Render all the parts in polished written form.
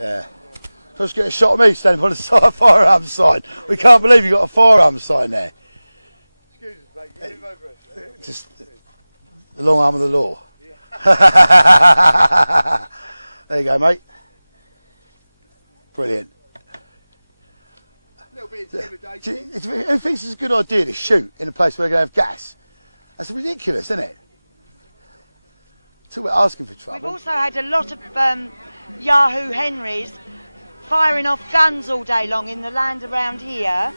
Yeah. Just get a shot of me standing on the side firearms sign. We can't believe you got a firearms sign there. Excuse us, mate. You move over us. Just the long arm of the law. Yeah. There you go, mate. Brilliant. A little bit intimidating. Who thinks it's a good idea to shoot in a place where they're going to have gas? That's ridiculous, isn't it? Talk about asking for trouble. We've also had a lot of Yahoo Henrys firing off guns all day long in the land around here,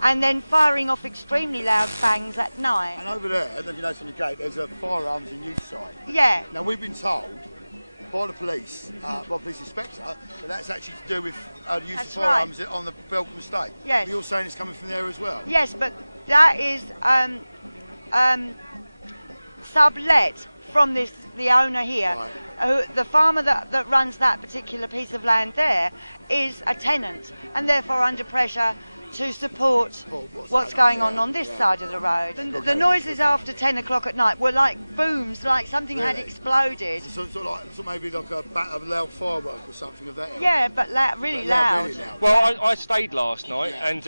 and then firing off extremely loud bangs at night. And over there, I don't know if you notice on the gate, there's a firearms in use sign. Yeah. Now we've been told by the police, by the police inspector, that that's actually to do with the use of firearms on the BALCOMBE estate. Yes. But you're saying it's coming from there as well? Yes, but that is sublet from the owner here. Right. The farmer that runs that particular piece of land there is a tenant, and therefore under pressure to support what's going on this side of the road. The noises after 10 o'clock at night were like booms, like something had exploded. So maybe like a loud firework or something of that. Yeah, but really loud. Well, I stayed last night, and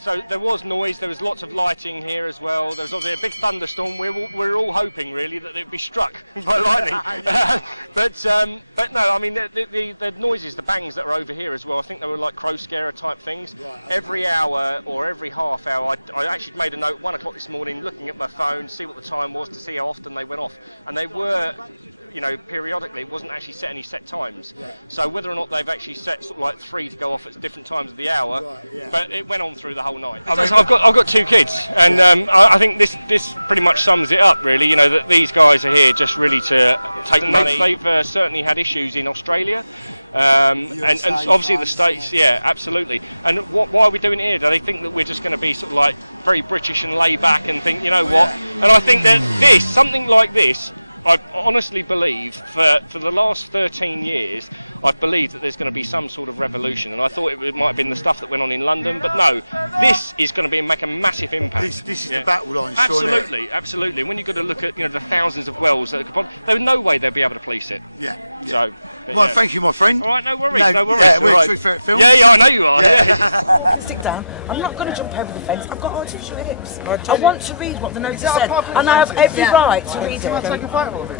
so there was noise. There was lots of lighting here as well. There was obviously a big thunderstorm. We were all hoping really that it would be struck by lightning. but no, I mean the noises, the bangs that are over here as well. I think they were like crow scarer type things. Right. Every hour or every half hour, I actually made a note 1 o'clock this morning, looking at my phone, see what the time was, to see how often they went off, and they were, periodically. It wasn't actually set any set times. Yeah. So whether or not they've actually set sort of like 3 to go off at different times of the hour, but it went on through the whole night. I mean, so I've got 2 kids, and I think this pretty much sums it up, really. That these guys are here just really to take money. They've certainly had issues in Australia. And obviously the States, yeah, absolutely. And why are we doing it here? Do they think that we're just going to be sort of like very British and lay back and think, what? And I think that something like this, I honestly believe for the last 13 years, I've believed that there's going to be some sort of revolution, and I thought it might have been the stuff that went on in London, but no, this is going to make a massive impact. This is the battle line. Absolutely, absolutely. When you've got to look at the thousands of wells that could, there was no way they'd be able to police it. Yeah. So. Well, thank you, my friend. All right, no worries, no worries. Yeah, we're Truthferretfilms. Yeah, I know you are. Yeah. Sit down. I'm not going to jump over the fence. I've got artificial hips. I want to read what the notice said, and I have every right to read it.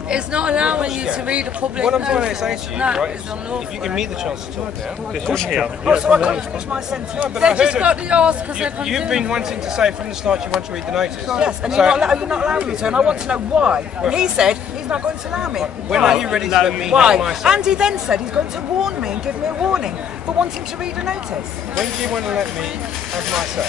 It's not allowing you to read a public What I'm notice. trying to say to you, right, it's unlawful. if you give me the chance to talk now, because you're here. So I can't finish my sentence. No, but They just got the yours because they're You've been wanting to say from the start you want to read the notice. Yes, and you're not allowing me to, and I want to know why. And he said he's not going to allow me. When are you ready to let me Why? have my say? And he then said he's going to warn me and give me a warning for wanting to read a notice. When do you want to let me have my say?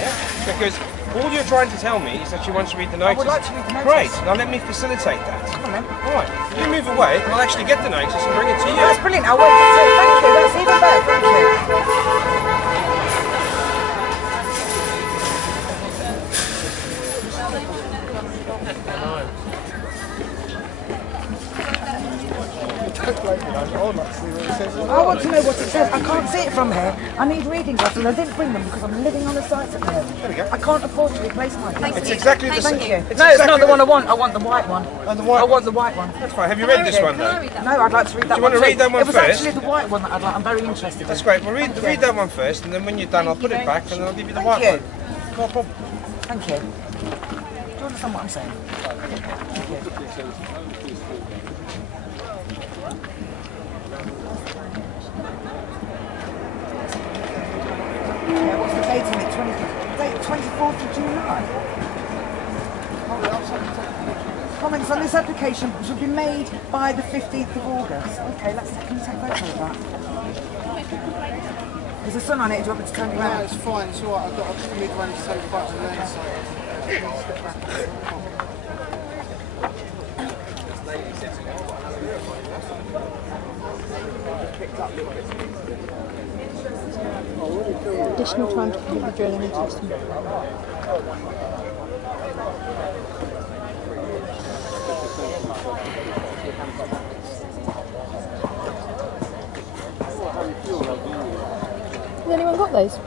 Yeah? Because all you're trying to tell me is that you want to read the notice. I would like to read the notice. Great, now let me facilitate that. Come on then. Alright, you move away and I'll actually get the notice and bring it to you. That's brilliant. I'll wait for it. Thank you. That's even better. Thank you. I want to know what it says. I can't see it from here. I need reading glasses. I didn't bring them because I'm living on the site at the moment. There we go. I can't afford to replace mine. It's exactly the same. Thank you. No, it's not the one I want. I want the white one. Oh, the white I want the white one. That's fine. Have you read this one though? No, I'd like to read that one. Do you want to read that one It was first? actually the white one that I'd like. I'm very interested in. That's great. Well, read that one first, and then when you're done, I'll put it back, and then I'll give you the white one. No problem. Thank you. Do you understand what I'm saying? Thank you. Yeah, what's the date on it? 24th of July. Comments on this application should be made by the 15th of August. Okay, can you take photo of that? There's a sun on it, do you want me to turn it around? No, it's fine, it's alright. I've got a mid-range so far to learn, so step back. Additional time to complete the drilling and testing. Has anyone got those?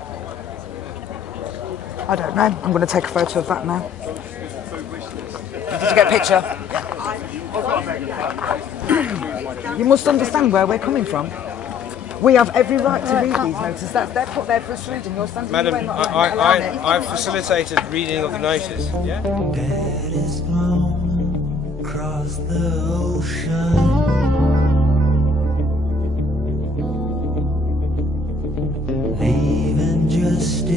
I don't know. I'm going to take a photo of that now. Did you get a picture? You must understand where we're coming from. We have every right to read these notices. They're put there for us reading. You're standing Madam, in the way, not allowing it. I've facilitated reading of the notice. Yeah. Leaving just a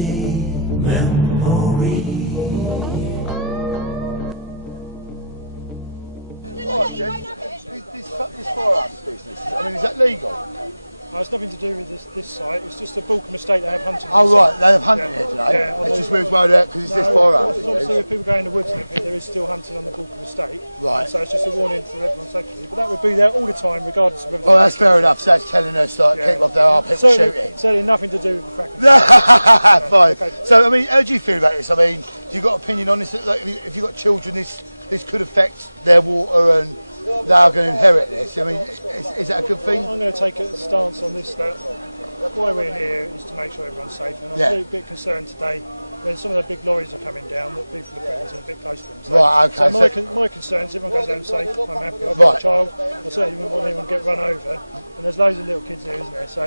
memory. Alright, Jen, this firearms business, I mean, is that legal? It's nothing to do with this site. It's just a Balcombe estate they have hunting. Oh right, they have hunting here today. Yeah, It's just we was worried out because it's this firearms. Obviously, if people go in the woods and everything, there is still hunting on the Balcombe estate. Right. So it's just a warning for everyone safely. But that would be there all the time, regardless of whether. Well, that's fair enough. So that's telling us like keep off there, are people shooting. Certainly nothing to do with the fracking. Fine. Okay. So I mean, how do you feel about this? I mean, do you got an opinion on this? Like, if you've got children, this could affect their water and they are going to inherit this. I mean, is that a good thing? I'm going to take a stance on this that why we're here is to make sure everyone's safe. And I'm a little bit concerned today when some of the big lorries are coming down that people are putting them a bit close to them. So, right, okay. So my concern is everyone goes down safe. I'm happy. I've got a child. I certainly wouldn't want anyone to get run over. And there's loads of little kids there, isn't there? So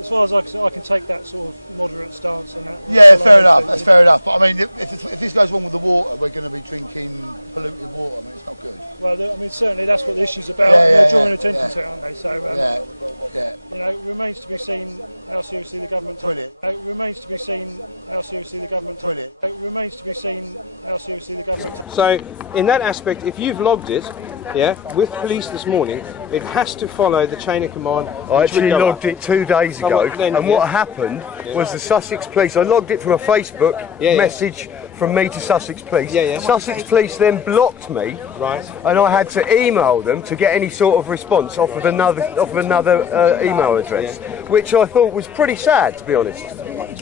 as far as I can take that sort of moderate stance on that. Yeah, fair enough. That's fair enough. But I mean, if this goes wrong with the water, we're going to be drinking polluted water. I mean, it's not good. Well, I mean, certainly that's what the issue's about. They're drawing attention to it, aren't they? So you know, it remains to be seen how seriously the government. Brilliant. It remains to be seen how seriously the government. Brilliant. It remains to be seen how seriously the government. So, in that aspect, if you've logged it, with police this morning, it has to follow the chain of command. I actually logged it 2 days ago, and what happened was the Sussex Police. I logged it from a Facebook message from me to Sussex Police. Sussex Police then blocked me, and I had to email them to get any sort of response off of another email address, which I thought was pretty sad, to be honest.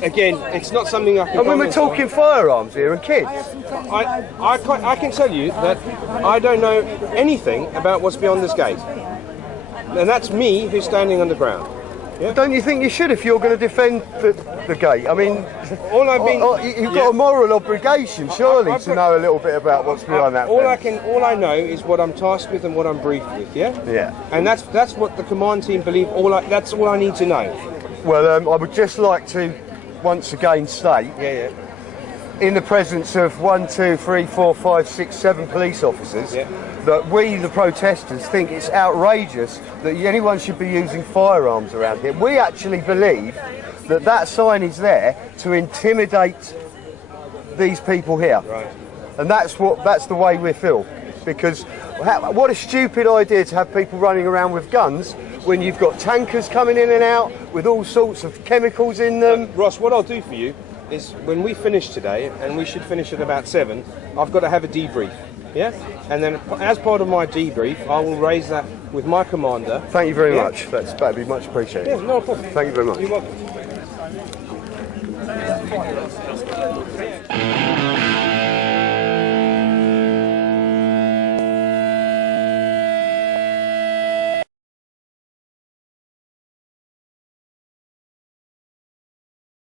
Again, it's not something I can. And when we're talking firearms here and kids, I can tell you that I don't know anything about what's beyond this gate, and that's me who's standing on the ground. Yeah? Don't you think you should if you're going to defend the gate? I mean, you've got a moral obligation, surely, to know a little bit about what's behind that. All I know is what I'm tasked with and what I'm briefed with. Yeah. And that's what the command team believe. That's all I need to know. Well, I would just like to once again state, in the presence of 1, 2, 3, 4, 5, 6, 7 police officers, that we, the protesters, think it's outrageous that anyone should be using firearms around here. We actually believe that sign is there to intimidate these people here, and that's the way we feel. Because what a stupid idea to have people running around with guns when you've got tankers coming in and out with all sorts of chemicals in them. Ross, what I'll do for you is when we finish today, and we should finish at about 7, I've got to have a debrief. And then as part of my debrief, I will raise that with my commander. Thank you very much. That'd be much appreciated. Yeah, no problem. Thank you very much. You're welcome.